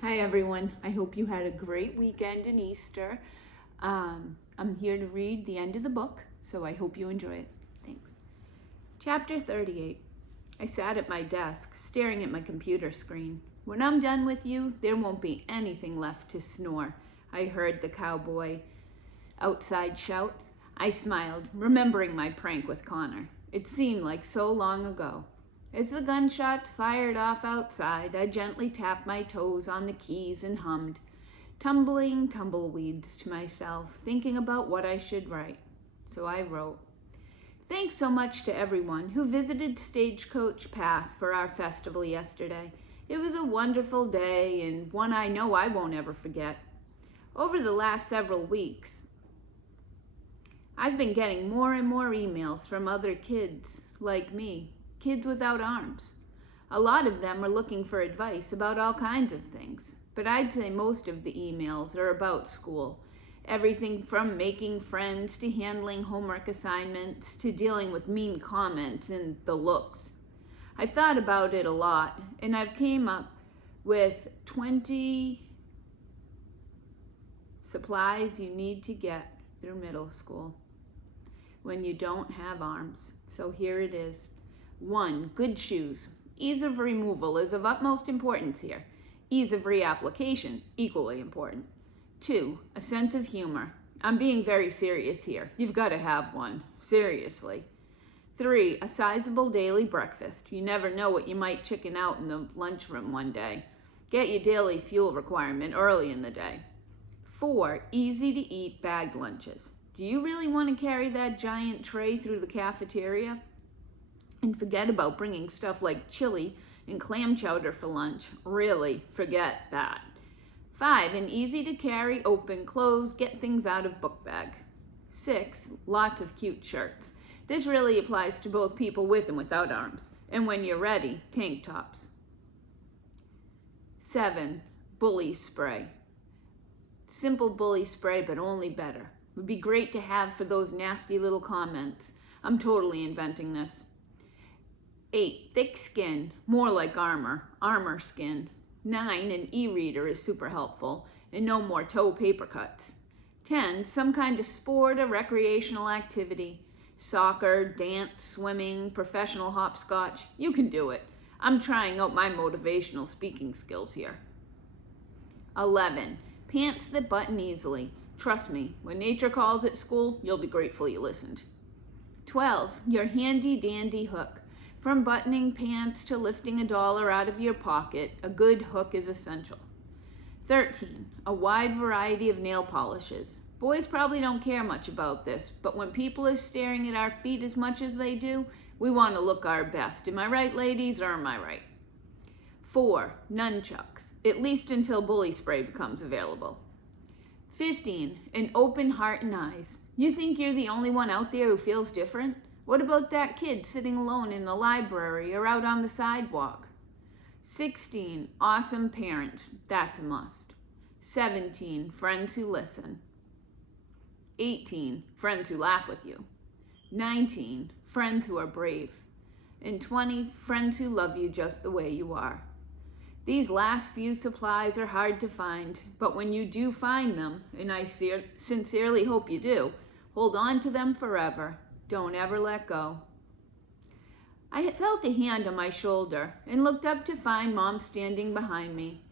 Hi everyone, I hope you had a great weekend in Easter. I'm here to read the end of the book, so I hope you enjoy it. Thanks. Chapter 38. I sat at my desk, staring at my computer screen. When I'm done with you, there won't be anything left to snore, I heard the cowboy outside shout. I smiled, remembering my prank with Connor. It seemed like so long ago. As the gunshots fired off outside, I gently tapped my toes on the keys and hummed, tumbling tumbleweeds to myself, thinking about what I should write. So I wrote, "Thanks so much to everyone who visited Stagecoach Pass for our festival yesterday. It was a wonderful day and one I know I won't ever forget. Over the last several weeks, I've been getting more and more emails from other kids like me. Kids without arms. A lot of them are looking for advice about all kinds of things, but I'd say most of the emails are about school. Everything from making friends to handling homework assignments to dealing with mean comments and the looks. I've thought about it a lot, and I've came up with 20 supplies you need to get through middle school when you don't have arms. So here it is. 1. Good shoes. Ease of removal is of utmost importance here. Ease of reapplication, equally important. 2. A sense of humor. I'm being very serious here. You've got to have one. Seriously. 3. A sizable daily breakfast. You never know what you might chicken out in the lunchroom one day. Get your daily fuel requirement early in the day. 4. Easy to eat bagged lunches. Do you really want to carry that giant tray through the cafeteria? And forget about bringing stuff like chili and clam chowder for lunch. Really, forget that. 5. An easy to carry, open, close, get things out of book bag. 6. Lots of cute shirts. This really applies to both people with and without arms. And when you're ready, tank tops. 7. Bully spray. Simple bully spray, but only better. Would be great to have for those nasty little comments. I'm totally inventing this. 8. Thick skin, more like armor skin. 9. An e-reader is super helpful, and no more toe paper cuts. 10. Some kind of sport or recreational activity. Soccer, dance, swimming, professional hopscotch. You can do it. I'm trying out my motivational speaking skills here. 11. Pants that button easily. Trust me, when nature calls at school, you'll be grateful you listened. 12. Your handy dandy hook. From buttoning pants to lifting $1 out of your pocket, a good hook is essential. 13. A wide variety of nail polishes. Boys probably don't care much about this, but when people are staring at our feet as much as they do, we want to look our best. Am I right, ladies, or am I right? 4. Nunchucks, at least until bully spray becomes available. 15. An open heart and eyes. You think you're the only one out there who feels different? What about that kid sitting alone in the library or out on the sidewalk? 16. Awesome parents. That's a must. 17. Friends who listen. 18. Friends who laugh with you. 19. Friends who are brave. And 20. Friends who love you just the way you are. These last few supplies are hard to find, but when you do find them, and I sincerely hope you do, hold on to them forever. Don't ever let go. I felt a hand on my shoulder and looked up to find Mom standing behind me.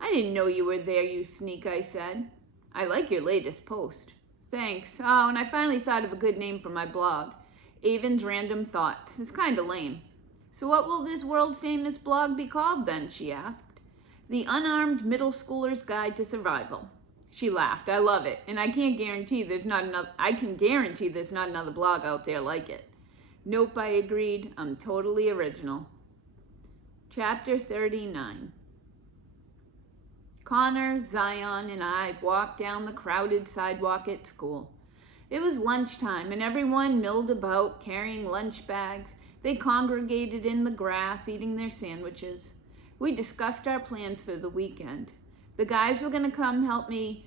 I didn't know you were there, you sneak, I said. I like your latest post. Thanks. Oh, and I finally thought of a good name for my blog. Avon's Random Thoughts. It's kind of lame. So what will this world-famous blog be called then, she asked. The Unarmed Middle Schooler's Guide to Survival. She laughed. I love it, and I can guarantee there's not another blog out there like it. Nope, I agreed. I'm totally original. Chapter 39. Connor, Zion, and I walked down the crowded sidewalk at school. It was lunchtime, and everyone milled about, carrying lunch bags. They congregated in the grass, eating their sandwiches. We discussed our plans for the weekend. The guys were going to help me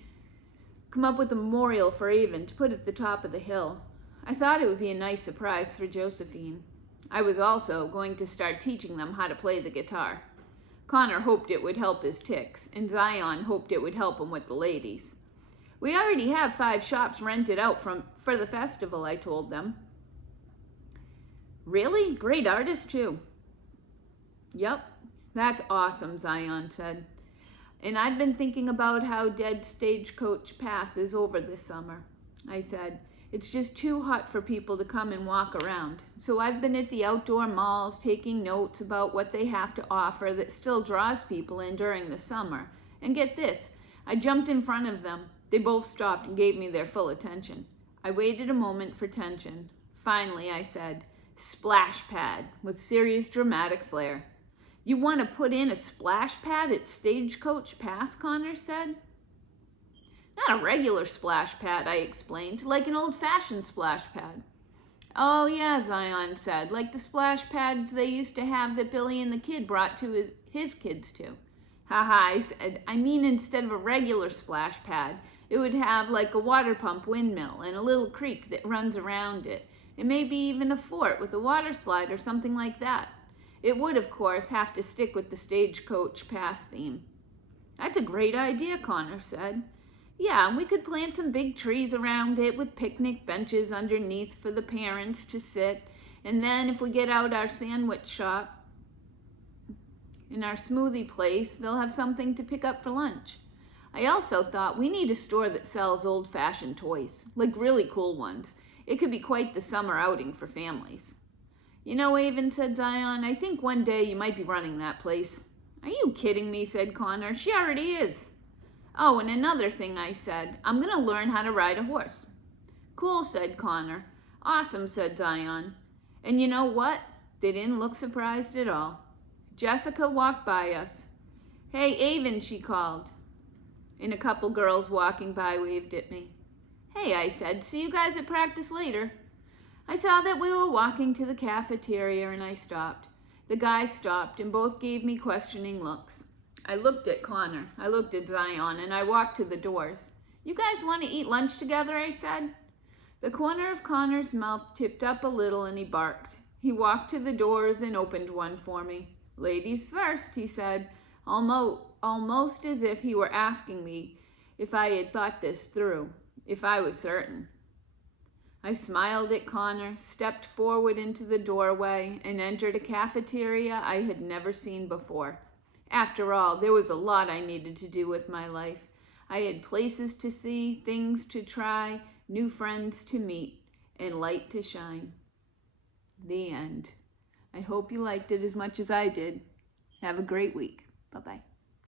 come up with a memorial for Avon to put at the top of the hill. I thought it would be a nice surprise for Josephine. I was also going to start teaching them how to play the guitar. Connor hoped it would help his ticks, and Zion hoped it would help him with the ladies. We already have 5 shops rented out for the festival, I told them. Really? Great artist, too. Yep, that's awesome, Zion said. And I've been thinking about how Dead Stagecoach Pass is over this summer. I said, it's just too hot for people to come and walk around. So I've been at the outdoor malls taking notes about what they have to offer that still draws people in during the summer. And get this, I jumped in front of them. They both stopped and gave me their full attention. I waited a moment for tension. Finally, I said, splash pad with serious dramatic flair. You want to put in a splash pad at Stagecoach Pass, Connor said. Not a regular splash pad, I explained, like an old-fashioned splash pad. Oh yeah, Zion said, like the splash pads they used to have that Billy and the kid brought to his kids to. Haha, I said, I mean instead of a regular splash pad, it would have like a water pump windmill and a little creek that runs around it. And maybe even a fort with a water slide or something like that. It would, of course, have to stick with the Stagecoach Pass theme. That's a great idea, Connor said. Yeah, and we could plant some big trees around it with picnic benches underneath for the parents to sit. And then if we get out our sandwich shop and our smoothie place, they'll have something to pick up for lunch. I also thought we need a store that sells old-fashioned toys, like really cool ones. It could be quite the summer outing for families. You know, Avon, said Zion, I think one day you might be running that place. Are you kidding me, said Connor. She already is. Oh, and another thing, I said, I'm going to learn how to ride a horse. Cool, said Connor. Awesome, said Zion. And you know what? They didn't look surprised at all. Jessica walked by us. Hey, Avon, she called. And a couple girls walking by waved at me. Hey, I said, see you guys at practice later. I saw that we were walking to the cafeteria and I stopped. The guys stopped and both gave me questioning looks. I looked at Connor, I looked at Zion, and I walked to the doors. You guys want to eat lunch together, I said. The corner of Connor's mouth tipped up a little and he barked. He walked to the doors and opened one for me. Ladies first, he said, almost as if he were asking me if I had thought this through, if I was certain. I smiled at Connor, stepped forward into the doorway, and entered a cafeteria I had never seen before. After all, there was a lot I needed to do with my life. I had places to see, things to try, new friends to meet, and light to shine. The end. I hope you liked it as much as I did. Have a great week. Bye-bye.